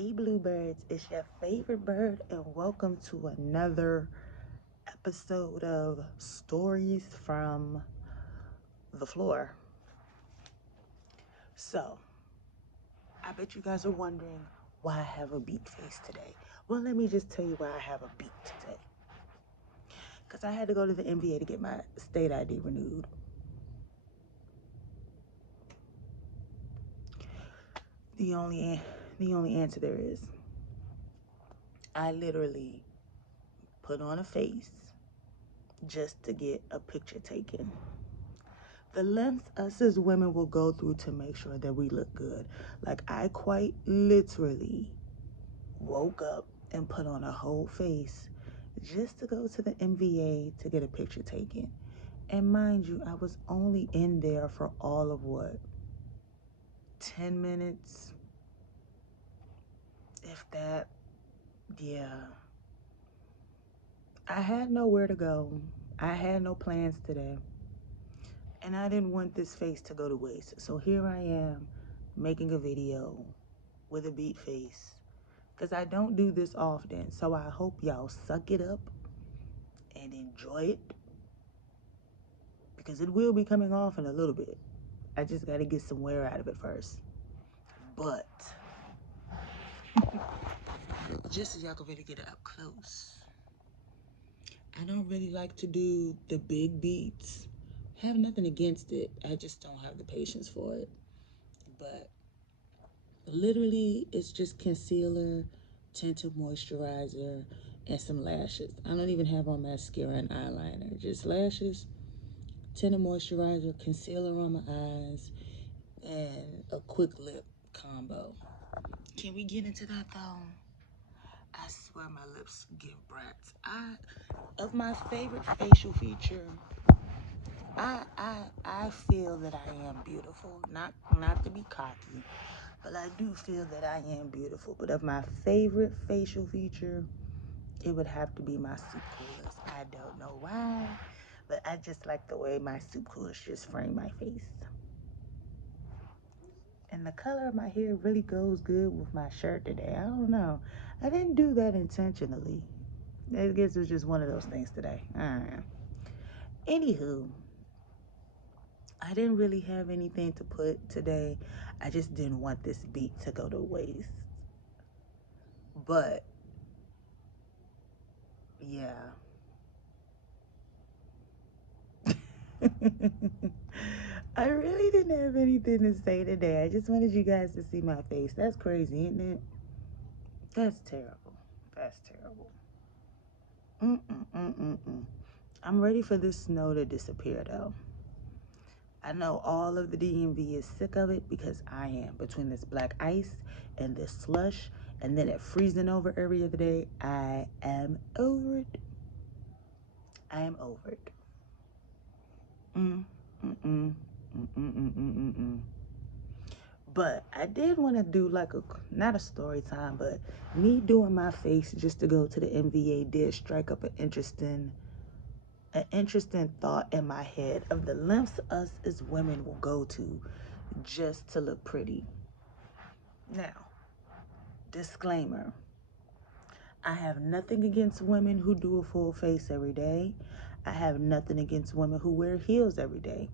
Hey Bluebirds, it's your favorite bird, and welcome to another episode of Stories from the Floor. So, I bet you guys are wondering why I have a beat face today. Well, let me just tell you why I have a beat today. Because I had to go to the NBA to get my state ID renewed. The only answer there is I literally put on a face just to get a picture taken. The lengths us as women will go through to make sure that we look good. Like, I quite literally woke up and put on a whole face just to go to the MVA to get a picture taken. And mind you, I was only in there for all of what? 10 minutes? If that, yeah. I had nowhere to go. I had no plans today. And I didn't want this face to go to waste. So here I am making a video with a beat face. Because I don't do this often. So I hope y'all suck it up and enjoy it. Because it will be coming off in a little bit. I just got to get some wear out of it first. But just so y'all can really get it up close. I don't really like to do the big beats. I have nothing against it. I just don't have the patience for it. But literally, it's just concealer, tinted moisturizer, and some lashes. I don't even have on mascara and eyeliner. Just lashes, tinted moisturizer, concealer on my eyes, and a quick lip combo. Can we get into that though? I swear my lips give brats. Of my favorite facial feature, I feel that I am beautiful. Not to be cocky, but I do feel that I am beautiful. But of my favorite facial feature, it would have to be my soup coolers. I don't know why, but I just like the way my soup coolers just frame my face. And the color of my hair really goes good with my shirt today. I don't know. I didn't do that intentionally. I guess it was just one of those things today. Anywho, I didn't really have anything to put today. I just didn't want this beat to go to waste. But, yeah. I really didn't have anything to say today. I just wanted you guys to see my face. That's crazy, isn't it? That's terrible. That's terrible. Mm-mm-mm-mm-mm. I'm ready for this snow to disappear, though. I know all of the DMV is sick of it because I am. Between this black ice and this slush and then it freezing over every other day, I am over it. I am over it. Mm-mm-mm. Mm-mm-mm-mm-mm. But I did want to do like not a story time, but me doing my face just to go to the MVA did strike up an interesting thought in my head of the lengths us as women will go to just to look pretty. Now, disclaimer, I have nothing against women who do a full face every day. I have nothing against women who wear heels every day.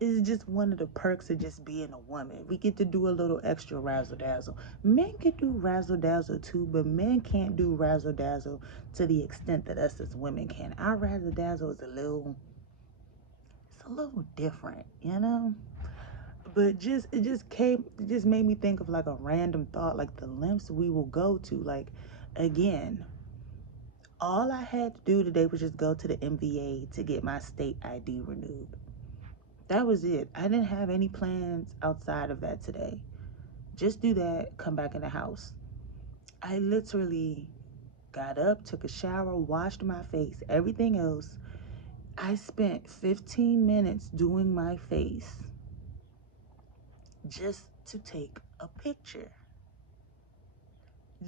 It's just one of the perks of just being a woman. We get to do a little extra razzle dazzle. Men can do razzle dazzle too, but men can't do razzle dazzle to the extent that us as women can. Our razzle dazzle is it's a little different, you know? But it just made me think of like a random thought, like the lengths we will go to. Like, again, all I had to do today was just go to the MVA to get my state ID renewed. That was it. I didn't have any plans outside of that today. Just do that, come back in the house. I literally got up, took a shower, washed my face, everything else. I spent 15 minutes doing my face just to take a picture.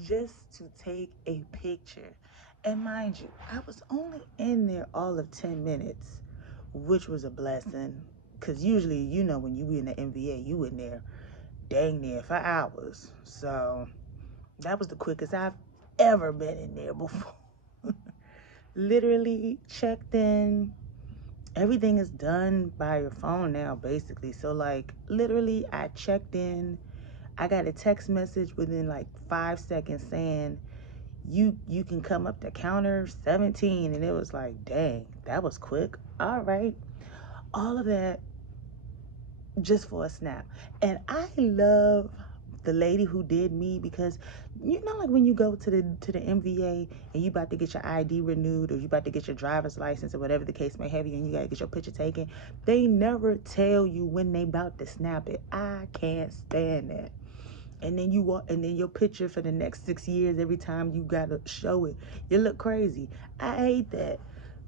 Just to take a picture. And mind you, I was only in there all of 10 minutes, which was a blessing. Because usually, you know, when you be in the MVA, you in there dang near for hours. So That was the quickest I've ever been in there before. Literally checked in. Everything is done by your phone now, basically. So, like, literally, I checked in. I got a text message within like 5 seconds saying you can come up to counter 17, and it was like, dang, that was quick. All right, all of that just for a snap. And I love the lady who did me, because you know, like when you go to the MVA and you about to get your ID renewed, or you about to get your driver's license, or whatever the case may have you, and you gotta get your picture taken, they never tell you when they about to snap it. I can't stand that. And then you walk, and then your picture for the next 6 years, every time you gotta show it, you look crazy. I hate that.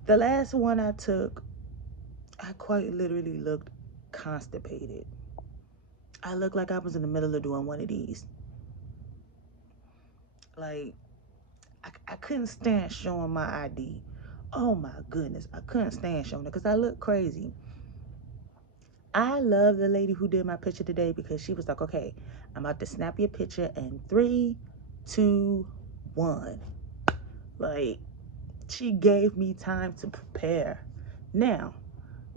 The last one I took, I quite literally looked constipated. I looked like I was in the middle of doing one of these. Like, I couldn't stand showing my ID. Oh my goodness, I couldn't stand showing it because I looked crazy. I love the lady who did my picture today, because she was like, okay, I'm about to snap your picture in 3, 2, 1. Like, she gave me time to prepare. Now,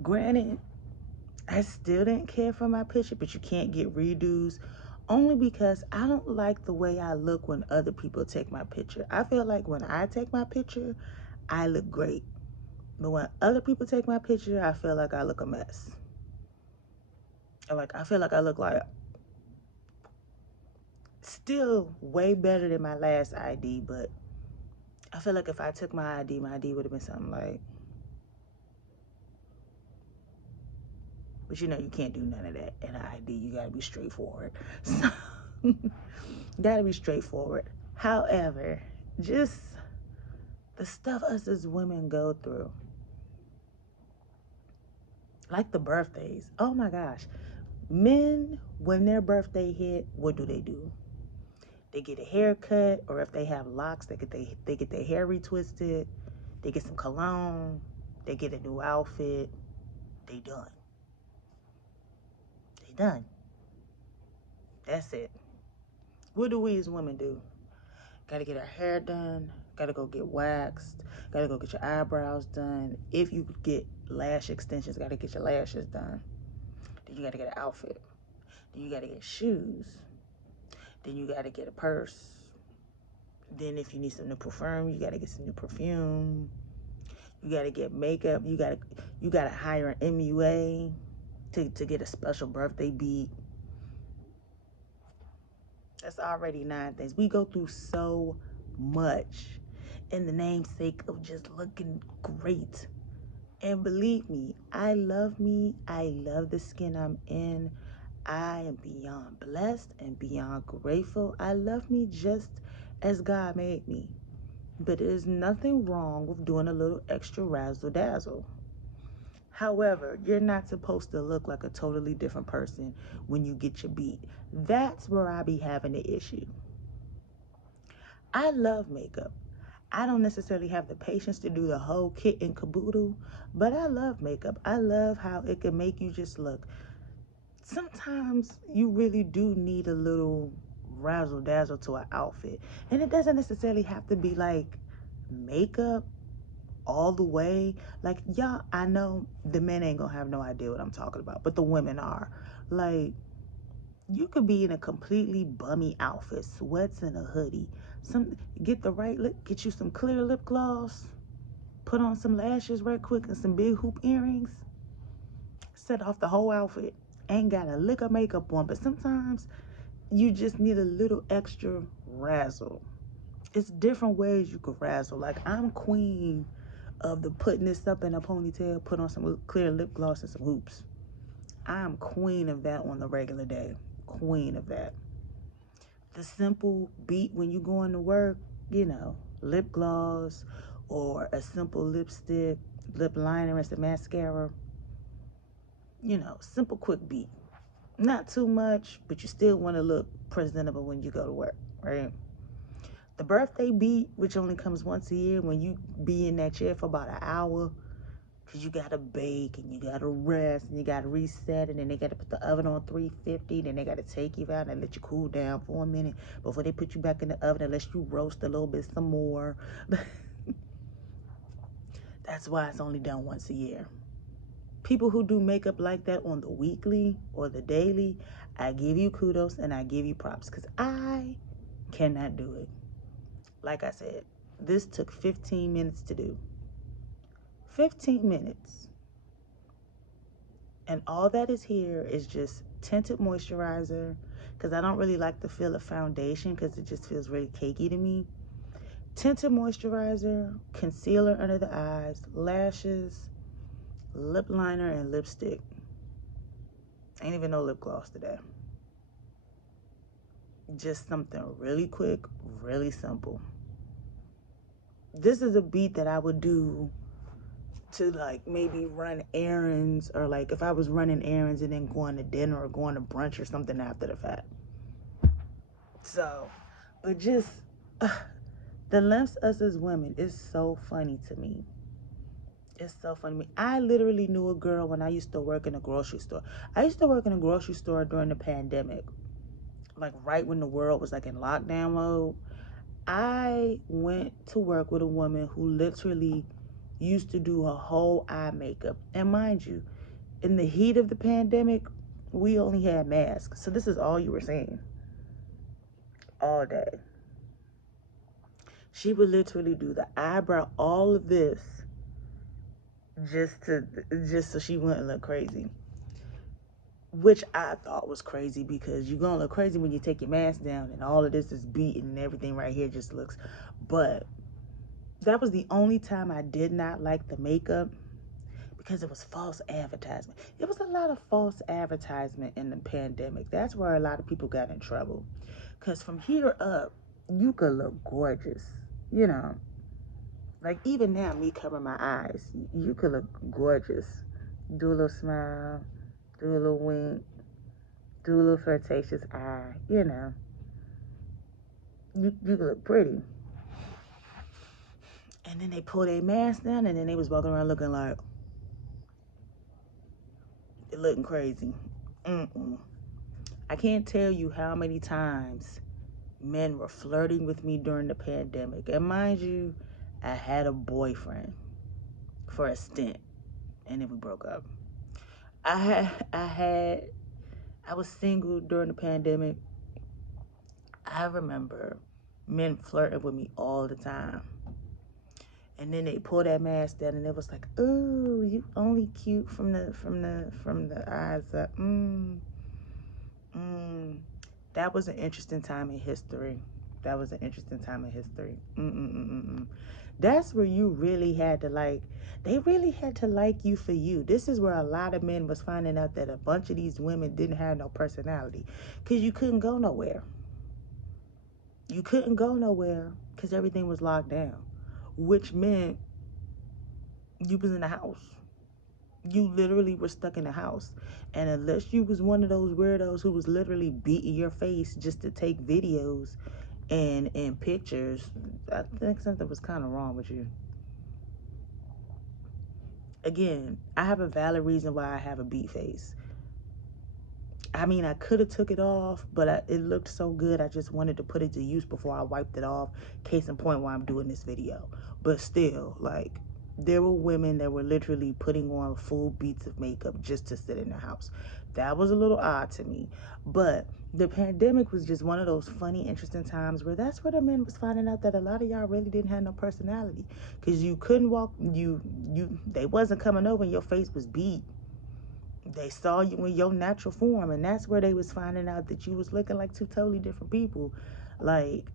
granted, I still didn't care for my picture, but you can't get redos, only because I don't like the way I look when other people take my picture. I feel like when I take my picture, I look great. But when other people take my picture, I feel like I look a mess. Like, I feel like I look like, still way better than my last ID, but I feel like if I took my ID would have been something like, but you know, you can't do none of that in an ID. You gotta be straightforward. So, gotta be straightforward. However, just the stuff us as women go through, like the birthdays. Oh my gosh. Men, when their birthday hit, what do? They get a haircut, or if they have locks, they get their hair retwisted. They get some cologne. They get a new outfit. They done. They done. That's it. What do we as women do? Gotta get our hair done. Gotta go get waxed. Gotta go get your eyebrows done. If you get lash extensions, gotta get your lashes done. Then you gotta get an outfit. Then you gotta get shoes. Then you gotta get a purse. Then if you need some new perfume, you gotta get some new perfume. You gotta get makeup. You gotta hire an MUA to get a special birthday beat. That's already 9 things. We go through so much in the namesake of just looking great. And believe me, I love me. I love the skin I'm in. I am beyond blessed and beyond grateful. I love me just as God made me. But there's nothing wrong with doing a little extra razzle dazzle. However, you're not supposed to look like a totally different person when you get your beat. That's where I be having the issue. I love makeup. I don't necessarily have the patience to do the whole kit and caboodle, but I love makeup. I love how it can make you just look. Sometimes you really do need a little razzle dazzle to an outfit. And it doesn't necessarily have to be like makeup all the way. Like, y'all, I know the men ain't gonna have no idea what I'm talking about, but the women are. Like, you could be in a completely bummy outfit, sweats and a hoodie. Get the right lip, get you some clear lip gloss, put on some lashes right quick and some big hoop earrings. Set off the whole outfit. Ain't got a lick of makeup on, but sometimes you just need a little extra razzle. It's different ways you could razzle. Like, I'm queen of the putting this up in a ponytail, put on some clear lip gloss and some hoops. I'm queen of that on the regular day. Queen of that. The simple beat when you going to work, lip gloss or a simple lipstick, lip liner and some mascara, simple quick beat. Not too much, but you still want to look presentable when you go to work, right? The birthday beat, which only comes once a year, when you be in that chair for about an hour, Because you got to bake and you got to rest and you got to reset, and then they got to put the oven on 350. Then they got to take you out and let you cool down for a minute before they put you back in the oven and let you roast a little bit some more. That's why it's only done once a year. People who do makeup like that on the weekly or the daily, I give you kudos and I give you props, because I cannot do it. Like I said, this took 15 minutes to do. 15 minutes. And all that is here is just tinted moisturizer, because I don't really like the feel of foundation because it just feels really cakey to me. Tinted moisturizer, concealer under the eyes, lashes, lip liner, and lipstick. Ain't even no lip gloss today. Just something really quick, really simple. This is a beat that I would do to like maybe run errands, or like if I was running errands and then going to dinner or going to brunch or something after the fact. So, but just the lengths us as women is so funny to me. It's so funny to me. I literally knew a girl when I used to work in a grocery store. I used to work in a grocery store during the pandemic, like right when the world was like in lockdown mode. I went to work with a woman who literally used to do her whole eye makeup. And mind you, in the heat of the pandemic, we only had masks. So this is all you were seeing all day. She would literally do the eyebrow, all of this, just to just so she wouldn't look crazy. Which I thought was crazy, because you're gonna look crazy when you take your mask down and all of this is beaten and everything right here just looks. But that was the only time I did not like the makeup, because it was false advertisement. It was a lot of false advertisement in the pandemic. That's where a lot of people got in trouble. Because from here up, you could look gorgeous. You know, like even now, me covering my eyes, you could look gorgeous. Do a little smile, do a little wink, do a little flirtatious eye. You know, you could look pretty. And then they pull their mask down, and then they was walking around looking like, looking crazy. Mm-mm. I can't tell you how many times men were flirting with me during the pandemic. And mind you, I had a boyfriend for a stint, and then we broke up. I was single during the pandemic. I remember men flirting with me all the time. And then they pull that mask down, and it was like, "Ooh, you only cute from the eyes up." That was an interesting time in history. That was an interesting time in history. That's where you really had to like. They really had to like you for you. This is where a lot of men was finding out that a bunch of these women didn't have no personality, because you couldn't go nowhere. You couldn't go nowhere because everything was locked down, which meant you was in the house. You literally were stuck in the house. And unless you was one of those weirdos who was literally beating your face just to take videos and pictures, I think something was kind of wrong with you. Again, I have a valid reason why I have a beat face. I mean, I could have took it off, but it looked so good, I just wanted to put it to use before I wiped it off. Case in point, why I'm doing this video. But still, like, there were women that were literally putting on full beats of makeup just to sit in the house. That was a little odd to me. But the pandemic was just one of those funny, interesting times where that's where the men was finding out that a lot of y'all really didn't have no personality. Because you couldn't walk, they wasn't coming over and your face was beat. They saw you in your natural form, and that's where they was finding out that you was looking like two totally different people. Like,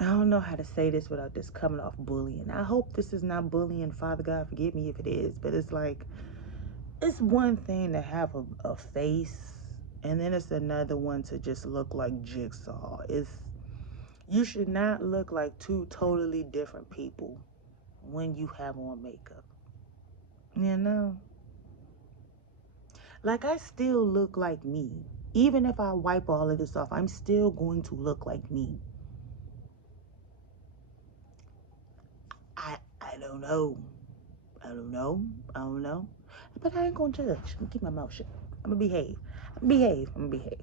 I don't know how to say this without this coming off bullying. I hope this is not bullying. Father God, forgive me if it is. But it's like, it's one thing to have a face, and then it's another one to just look like jigsaw. You should not look like two totally different people when you have on makeup. You know? Like, I still look like me. Even if I wipe all of this off, I'm still going to look like me. I don't know. I don't know. I don't know. But I ain't gonna judge. I'm gonna keep my mouth shut. I'm gonna behave. I'm gonna behave.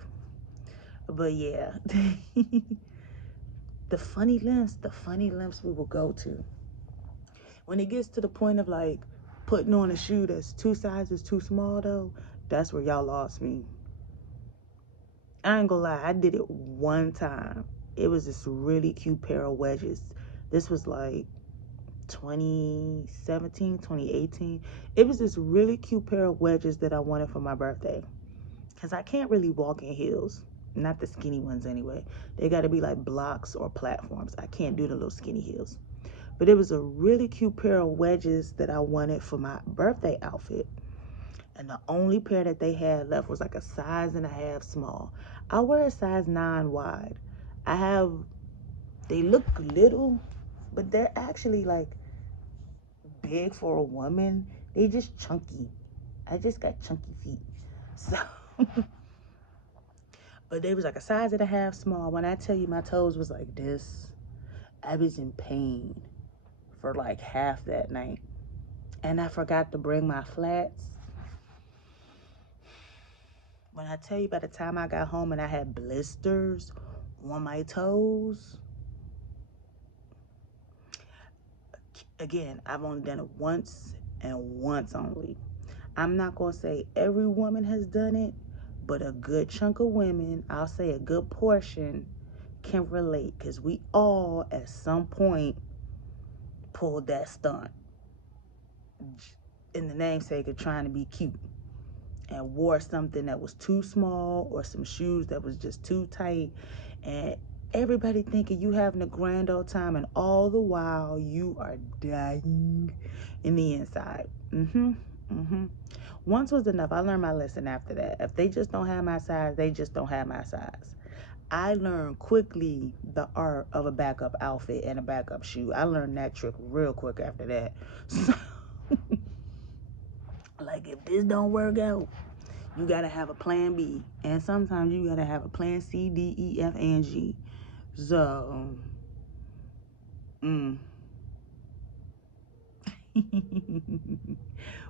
But yeah. the funny lengths we will go to. When it gets to the point of like putting on a shoe that's two sizes too small though, that's where y'all lost me. I ain't gonna lie, I did it one time. It was this really cute pair of wedges. This was like 2017, 2018. It was this really cute pair of wedges that I wanted for my birthday. Because I can't really walk in heels. Not the skinny ones anyway. They got to be like blocks or platforms. I can't do the little skinny heels. But it was a really cute pair of wedges that I wanted for my birthday outfit. And the only pair that they had left was like a size and a half small. I wear a size 9 wide. I have, they look little, but they're actually like big for a woman. They just chunky. I just got chunky feet. So, but they was like a size and a half small. When I tell you my toes was like this, I was in pain for like half that night. And I forgot to bring my flats. When I tell you by the time I got home and I had blisters on my toes, again, I've only done it once and once only. I'm not going to say every woman has done it, but a good chunk of women, I'll say a good portion, can relate because we all at some point pulled that stunt in the namesake of trying to be cute and wore something that was too small or some shoes that was just too tight, and everybody thinking you having a grand old time, and all the while you are dying in the inside. Once was enough. I learned my lesson after that. If they just don't have my size, they just don't have my size. I learned quickly the art of a backup outfit and a backup shoe. I learned that trick real quick after that. So, like, if this don't work out, you gotta have a plan B. And sometimes you gotta have a plan C, D, E, F, and G. So,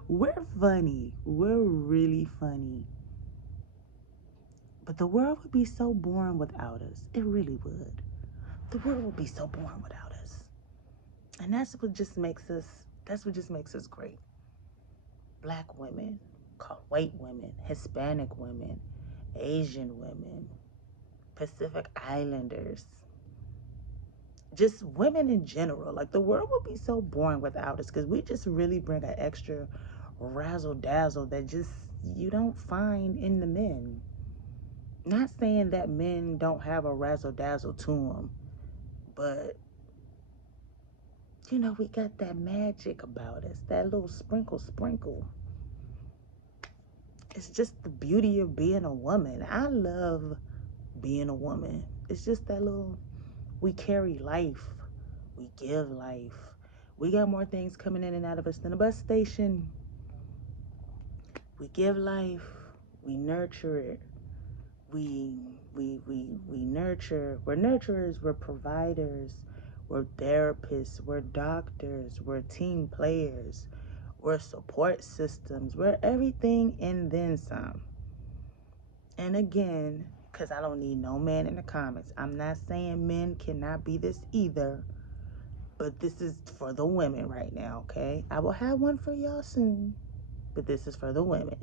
we're funny. We're really funny. But the world would be so boring without us. It really would. The world would be so boring without us. And that's what just makes us great. Black women, white women, Hispanic women, Asian women, Pacific Islanders, just women in general. Like, the world would be so boring without us because we just really bring an extra razzle dazzle that just you don't find in the men. Not saying that men don't have a razzle dazzle to them, but we got that magic about us, that little sprinkle. It's just the beauty of being a woman. I love being a woman. It's just that little, we carry life, we give life. We got more things coming in and out of us than a bus station. We give life, we nurture it. We nurture. We're nurturers, we're providers, we're therapists, we're doctors, we're team players, we're support systems, we're everything and then some. And again, because I don't need no man in the comments, I'm not saying men cannot be this either, but this is for the women right now, okay? I will have one for y'all soon, but this is for the women.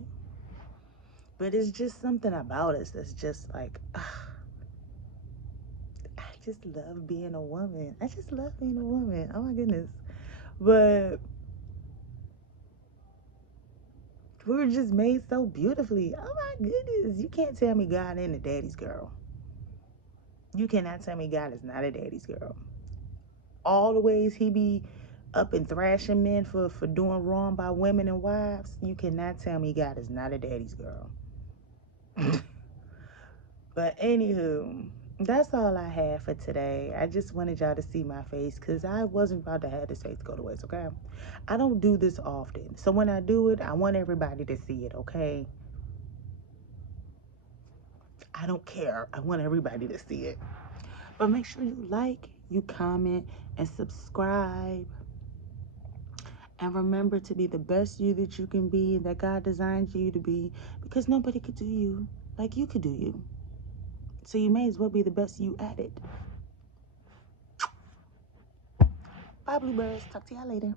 But it's just something about us that's just like, I just love being a woman. I just love being a woman. Oh my goodness. But we were just made so beautifully. Oh my goodness. You can't tell me God ain't a daddy's girl. You cannot tell me God is not a daddy's girl. All the ways he be up and thrashing men for doing wrong by women and wives, you cannot tell me God is not a daddy's girl. But anywho, that's all I had for today. I just wanted y'all to see my face because I wasn't about to have this face go to waste, okay? I don't do this often. So when I do it, I want everybody to see it, okay? I don't care. I want everybody to see it. But make sure you like, you comment, and subscribe. And remember to be the best you that you can be, that God designed you to be, because nobody could do you like you could do you. So you may as well be the best you at it. Bye, Bluebirds. Talk to y'all later.